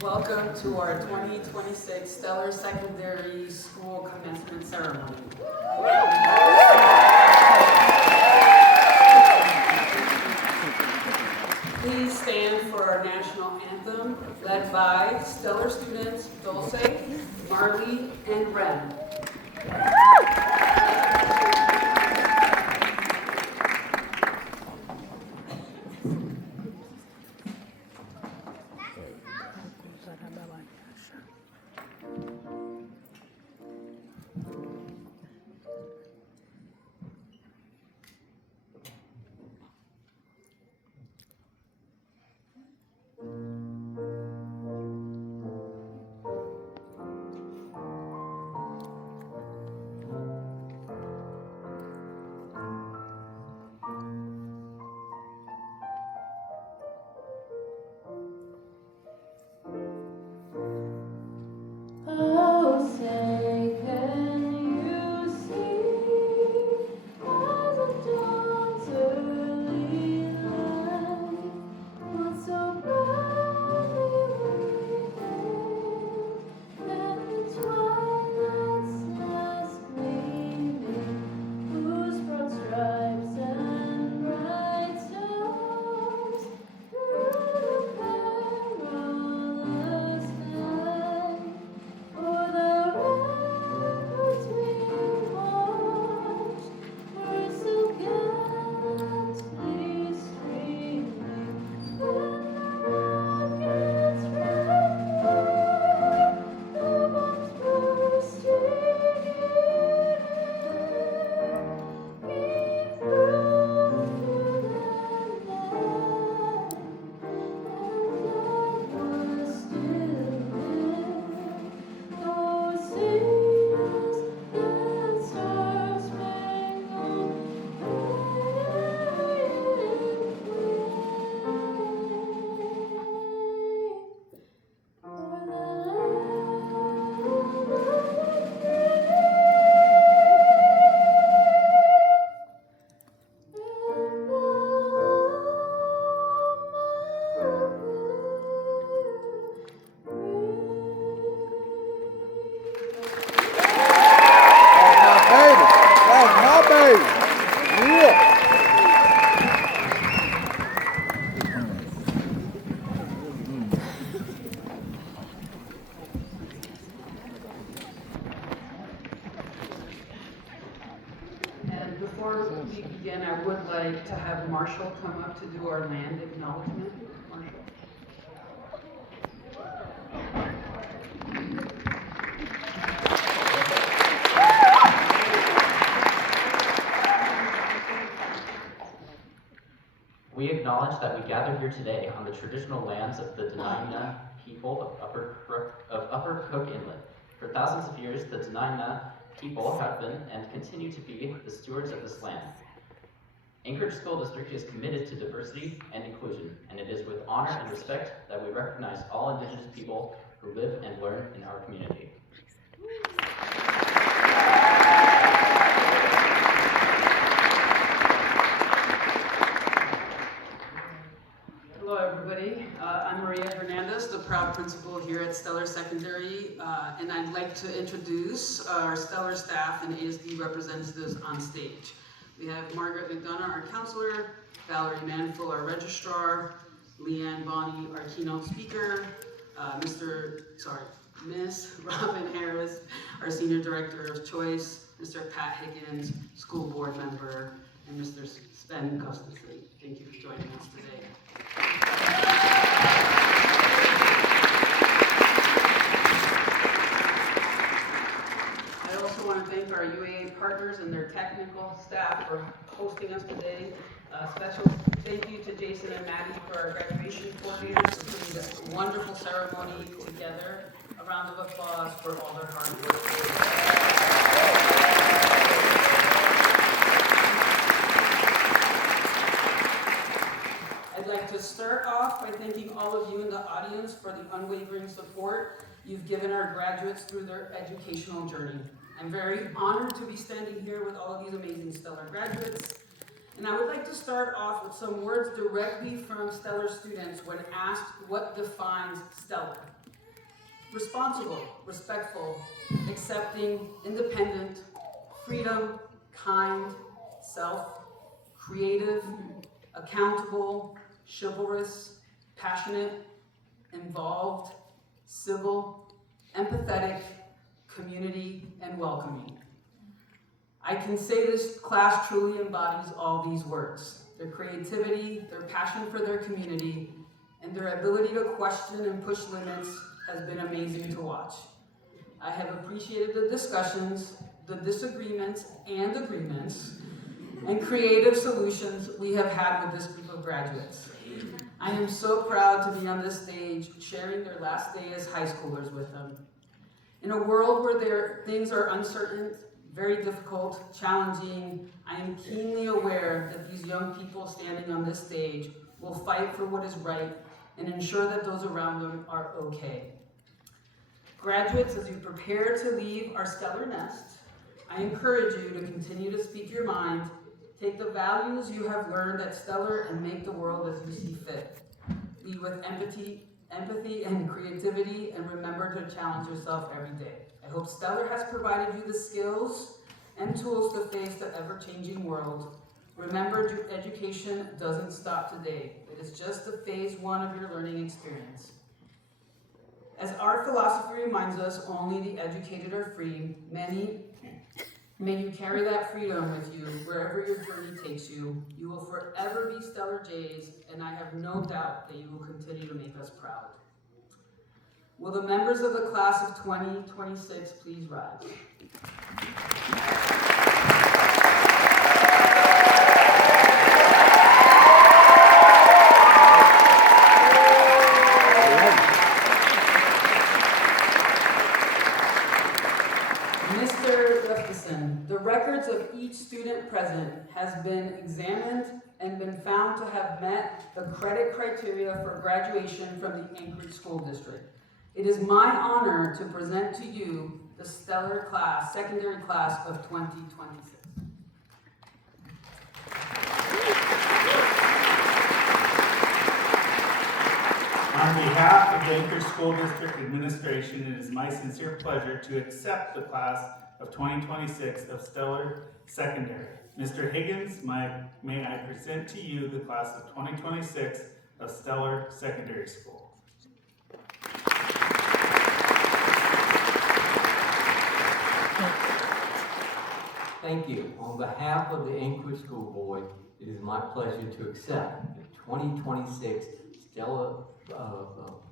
Welcome to our 2026 Steller Secondary School Commencement Ceremony. Please stand for our National Anthem, led by Steller students Dolcé, Marley, and Ren. Before we begin, I would like to have Marshall come up to do our land acknowledgement. Marshall. We acknowledge that we gather here today on the traditional lands of the Dena'ina people of Upper Cook Inlet. For thousands of years, the Dena'ina people have been and continue to be the stewards of this land. Anchorage School District is committed to diversity and inclusion, and it is with honor and respect that we recognize all Indigenous people who live and learn in our community. Hello, everybody. I'm Maria Hernandez, the proud principal here at Steller Secondary, and I'd like to introduce our Steller staff and ASD representatives on stage. We have Margaret McDonough, our counselor, Valerie Manful, our registrar, Leanne Bonney, our keynote speaker, Miss Robin Harris, our senior director of choice, Mr. Pat Higgins, school board member, and Mr. Sven Gustafson. Thank you for joining us today. I also want to thank our UAA partners and their technical staff for hosting us today. Special thank you to Jason and Maddie for our graduation coordinators for putting this wonderful ceremony together. A round of applause for all their hard work. I'd like to start off by thanking all of you in the audience for the unwavering support you've given our graduates through their educational journey. I'm very honored to be standing here with all of these amazing Steller graduates. And I would like to start off with some words directly from Steller students when asked what defines Steller. Responsible, respectful, accepting, independent, freedom, kind, self, creative, accountable, chivalrous, passionate, involved, civil, empathetic, community, and welcoming. I can say this class truly embodies all these words. Their creativity, their passion for their community, and their ability to question and push limits has been amazing to watch. I have appreciated the discussions, the disagreements and agreements, and creative solutions we have had with this group of graduates. I am so proud to be on this stage sharing their last day as high schoolers with them. In a world where things are uncertain, very difficult, challenging, I am keenly aware that these young people standing on this stage will fight for what is right and ensure that those around them are okay. Graduates, as you prepare to leave our Steller nest, I encourage you to continue to speak your mind, take the values you have learned at Steller and make the world as you see fit. Lead with empathy and creativity, and remember to challenge yourself every day. I hope Steller has provided you the skills and tools to face the ever-changing world. Remember, education doesn't stop today. It is just the phase one of your learning experience. As our philosophy reminds us, only the educated are free. May you carry that freedom with you wherever your journey takes you. You will forever be Steller Jays, and I have no doubt that you will continue to make us proud. Will the members of the class of 2026 please rise? The records of each student present has been examined and been found to have met the credit criteria for graduation from the Anchorage School District. It is my honor to present to you the Steller class, secondary class of 2026. On behalf of the Anchorage School District Administration, it is my sincere pleasure to accept the class of 2026 of Steller Secondary. Mr. Higgins, may I present to you the class of 2026 of Steller Secondary School. Thank you. On behalf of the Anchorage School Board, it is my pleasure to accept the 2026 Steller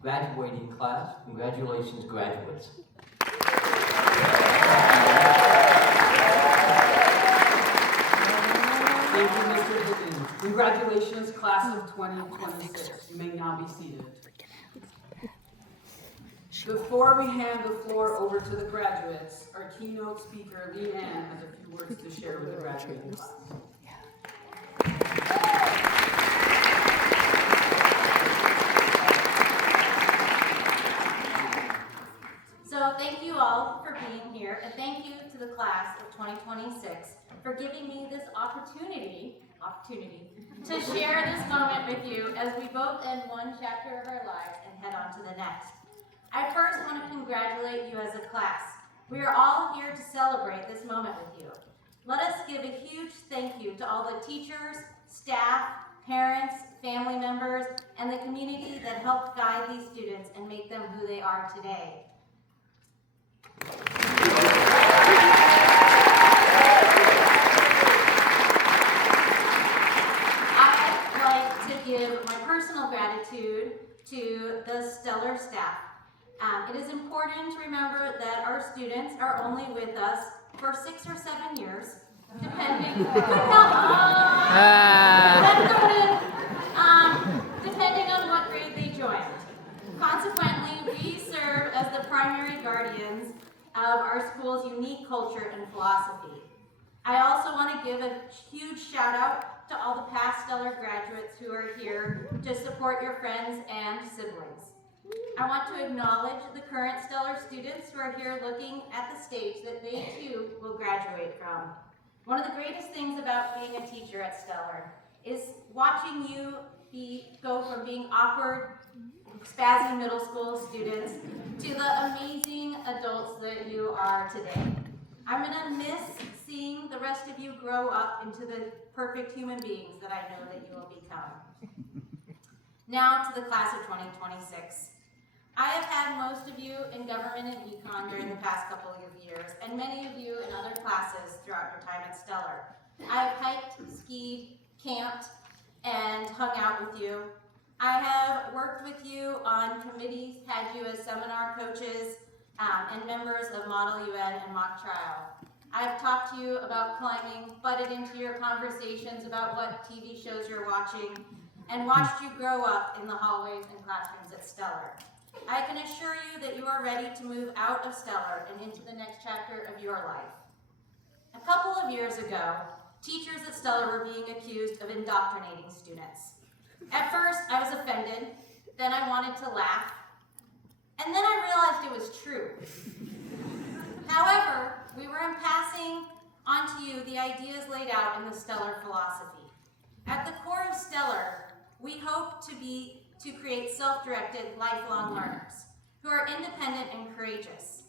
graduating class. Congratulations, graduates. Thank you, Mr. Higgins. Congratulations, class of 2026. You may now be seated. Before we hand the floor over to the graduates, our keynote speaker, Leanne, has a few words to share with the graduating class. So thank you all for being here, and thank you to the class of 2026 for giving me this opportunity to share this moment with you as we both end one chapter of our lives and and head on to the next. I first want to congratulate you as a class. We are all here to celebrate this moment with you. Let us give a huge thank you to all the teachers, staff, parents, family members, and the community that helped guide these students and make them who they are today. I'd like to give my personal gratitude to the Steller staff. It is important to remember that our students are only with us for 6 or 7 years, depending depending on what grade they joined. Consequently, we serve as the primary guardians of our school's unique culture and philosophy. I also want to give a huge shout out to all the past Steller graduates who are here to support your friends and siblings. I want to acknowledge the current Steller students who are here looking at the stage that they too will graduate from. One of the greatest things about being a teacher at Steller is watching you go from being awkward, spazzy middle school students to the amazing adults that you are today. I'm gonna miss seeing the rest of you grow up into the perfect human beings that I know that you will become. Now to the class of 2026. I have had most of you in government and econ during the past couple of years, and many of you in other classes throughout your time at Steller. I have hiked, skied, camped, and hung out with you. I have worked with you on committees, had you as seminar coaches, and members of Model UN and Mock Trial. I've talked to you about climbing, butted into your conversations about what TV shows you're watching, and watched you grow up in the hallways and classrooms at Steller. I can assure you that you are ready to move out of Steller and into the next chapter of your life. A couple of years ago, teachers at Steller were being accused of indoctrinating students. At first, I was offended, then I wanted to laugh, and then I realized it was true. However, we were passing on to you the ideas laid out in the Steller philosophy. At the core of Steller, we hope to create self-directed, lifelong learners who are independent and courageous.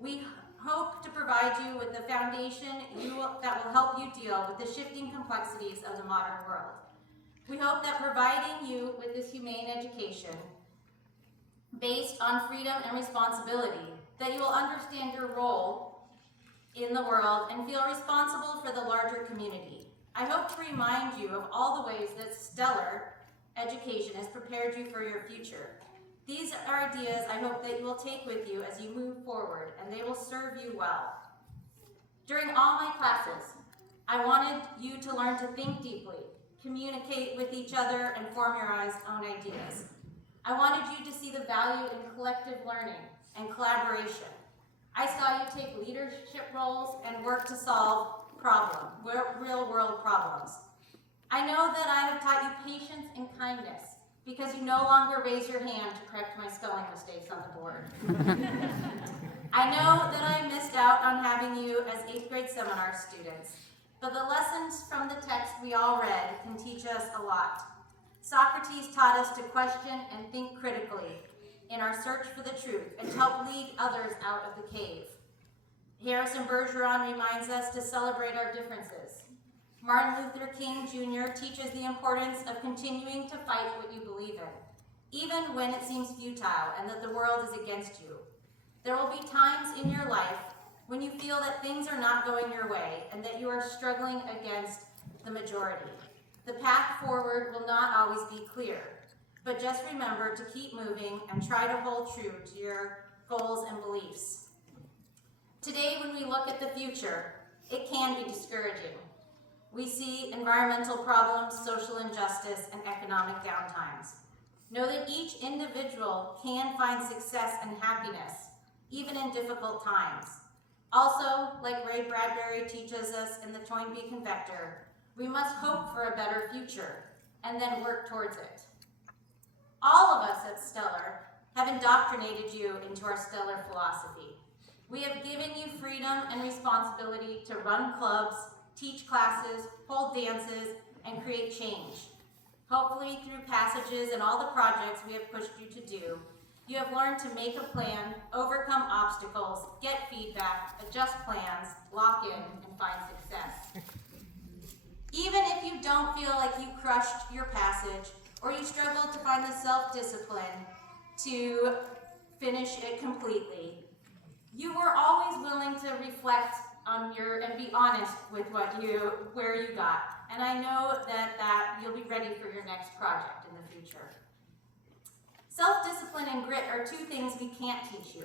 We hope to provide you with the foundation that will help you deal with the shifting complexities of the modern world. We hope that providing you with this humane education based on freedom and responsibility, that you will understand your role in the world and feel responsible for the larger community. I hope to remind you of all the ways that Steller education has prepared you for your future. These are ideas I hope that you will take with you as you move forward, and they will serve you well. During all my classes, I wanted you to learn to think deeply, communicate with each other, and form your own ideas. I wanted you to see the value in collective learning and collaboration. I saw you take leadership roles and work to solve real-world problems. I know that I have taught you patience and kindness because you no longer raise your hand to correct my spelling mistakes on the board. I know that I missed out on having you as 8th grade seminar students, but the lessons from the text we all read can teach us a lot. Socrates taught us to question and think critically in our search for the truth and to help lead others out of the cave. Harrison Bergeron reminds us to celebrate our differences. Martin Luther King Jr. teaches the importance of continuing to fight what you believe in, even when it seems futile and that the world is against you. There will be times in your life when you feel that things are not going your way and that you are struggling against the majority. The path forward will not always be clear, but just remember to keep moving and try to hold true to your goals and beliefs. Today, when we look at the future, it can be discouraging. We see environmental problems, social injustice, and economic downtimes. Know that each individual can find success and happiness, even in difficult times. Also, like Ray Bradbury teaches us in the Toynbee Convector, we must hope for a better future and then work towards it. All of us at Steller have indoctrinated you into our Steller philosophy. We have given you freedom and responsibility to run clubs, teach classes, hold dances, and create change. Hopefully through passages and all the projects we have pushed you to do, you have learned to make a plan, overcome obstacles, get feedback, adjust plans, lock in, and find success. Even if you don't feel like you crushed your passage or you struggled to find the self-discipline to finish it completely, you were always willing to reflect on and be honest with where you got. And I know that you'll be ready for your next project in the future. Self-discipline and grit are two things we can't teach you,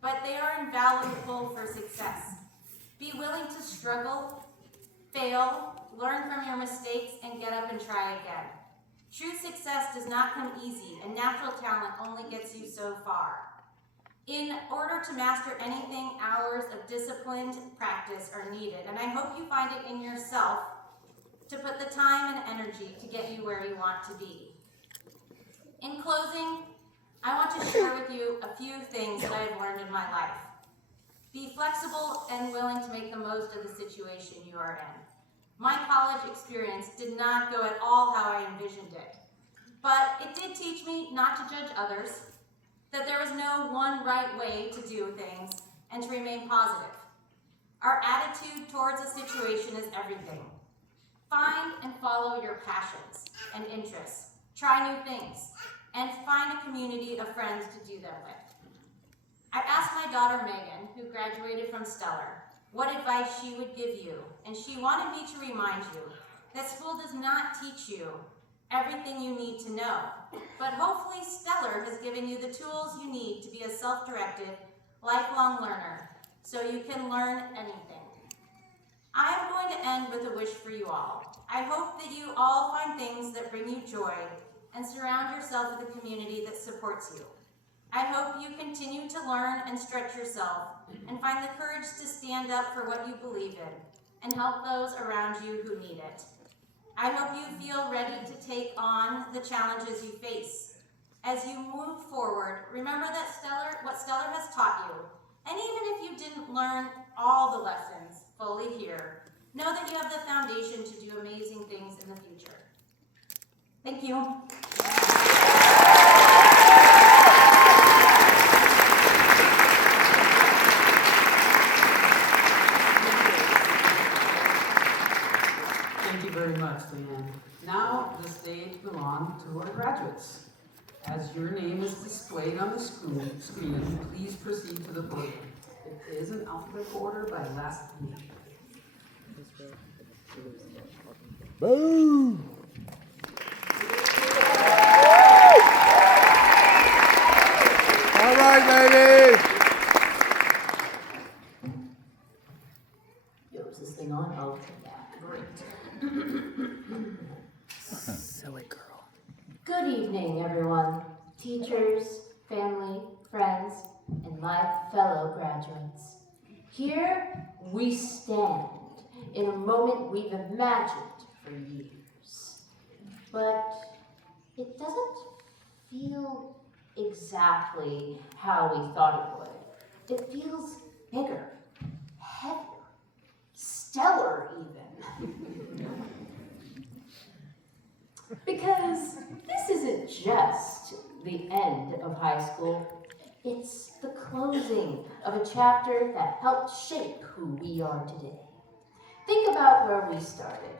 but they are invaluable for success. Be willing to struggle, fail, learn from your mistakes, and get up and try again. True success does not come easy, and natural talent only gets you so far. In order to master anything, hours of disciplined practice are needed, and I hope you find it in yourself to put the time and energy to get you where you want to be. In closing, I want to share with you a few things that I have learned in my life. Be flexible and willing to make the most of the situation you are in. My college experience did not go at all how I envisioned it, but it did teach me not to judge others, that there is no one right way to do things, and to remain positive. Our attitude towards a situation is everything. Find and follow your passions and interests. Try new things, and find a community of friends to do them with. I asked my daughter Megan, who graduated from Steller, what advice she would give you, and she wanted me to remind you that school does not teach you everything you need to know, but hopefully Steller has given you the tools you need to be a self-directed, lifelong learner, so you can learn anything. I am going to end with a wish for you all. I hope that you all find things that bring you joy and surround yourself with a community that supports you. I hope you continue to learn and stretch yourself and find the courage to stand up for what you believe in and help those around you who need it. I hope you feel ready to take on the challenges you face. As you move forward, remember that what Steller has taught you, and even if you didn't learn all the lessons fully here, know that you have the foundation to do amazing things in the future. Thank you. Thank you very much, Leanne. Now the stage belongs to our graduates. As your name is displayed on the screen, please proceed to the podium. It is in alphabetical order by last name. Boom! All right, ladies. Yo, is this thing on? Oh, yeah, great. Silly girl. Good evening, everyone. Teachers, family, friends, and my fellow graduates. Here we stand in a moment we've imagined for years. But it doesn't feel exactly how we thought it would. It feels bigger, heavier, stellar even. Because this isn't just the end of high school, it's the closing of a chapter that helped shape who we are today. Think about where we started.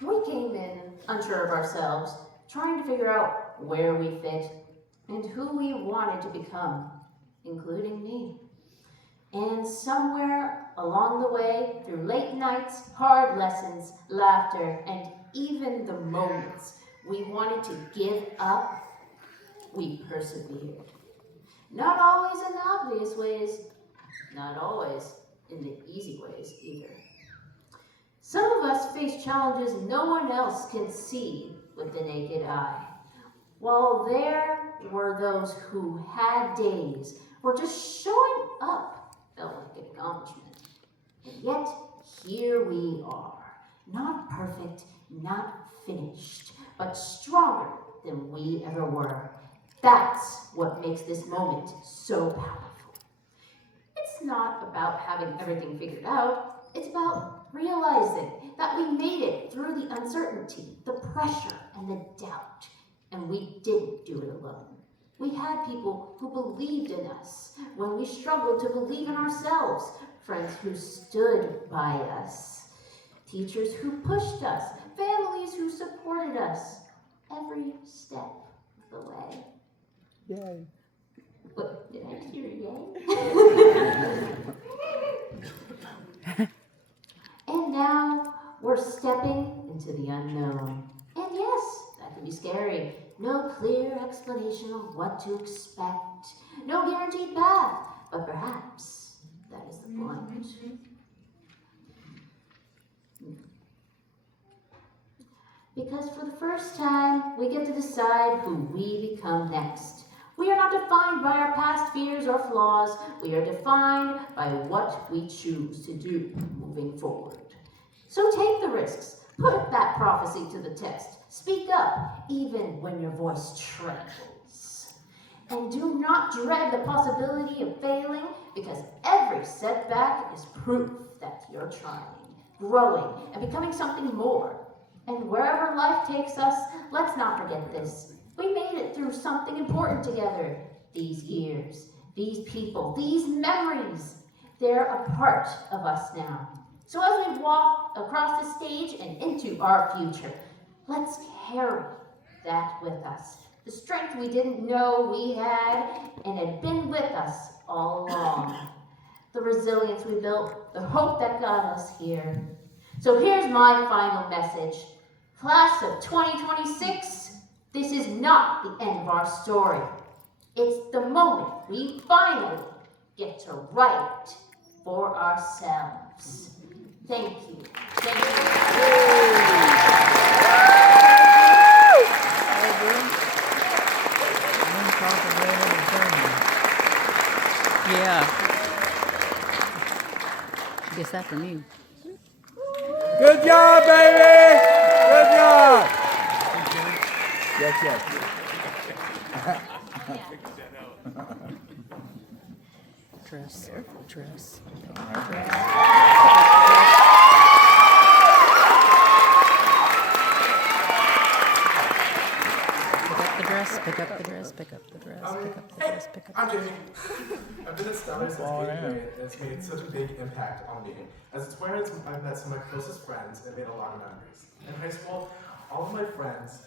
We came in unsure of ourselves, trying to figure out where we fit and who we wanted to become, including me. And somewhere along the way, through late nights, hard lessons, laughter, and even the moments we wanted to give up, we persevered. Not always in obvious ways, not always in the easy ways either. Some of us face challenges no one else can see with the naked eye, while there were those who had days where just showing up felt like accomplishment. And yet, here we are, not perfect, not finished, but stronger than we ever were. That's what makes this moment so powerful. It's not about having everything figured out. It's about realizing that we made it through the uncertainty, the pressure, and the doubt, and we didn't do it alone. We had people who believed in us when we struggled to believe in ourselves, friends who stood by us, teachers who pushed us, families who supported us every step of the way. Yay. What, did I hear yay? And now we're stepping into the unknown. And yes, that can be scary. No clear explanation of what to expect. No guaranteed path. But perhaps that is the point. Because for the first time, we get to decide who we become next. We are not defined by our past fears or flaws. We are defined by what we choose to do moving forward. So take the risks. Put that prophecy to the test. Speak up, even when your voice trembles. And do not dread the possibility of failing, because every setback is proof that you're trying, growing, and becoming something more. And wherever life takes us, let's not forget this. We made it through something important together. These years, these people, these memories, they're a part of us now. So as we walk across the stage and into our future, let's carry that with us. The strength we didn't know we had and had been with us all along. The resilience we built, the hope that got us here. So here's my final message. Class of 2026, this is not the end of our story. It's the moment we finally get to write for ourselves. Thank you. Thank you. Yeah. She gets that from you. Good job, baby! Good job! Yes. Dress. Pick up the dress. I'm Jamie. I've been at Steller since 8th grade, and it's made such a big impact on me, as it's where I've met some of my closest friends and made a lot of memories. In high school, all of my friends,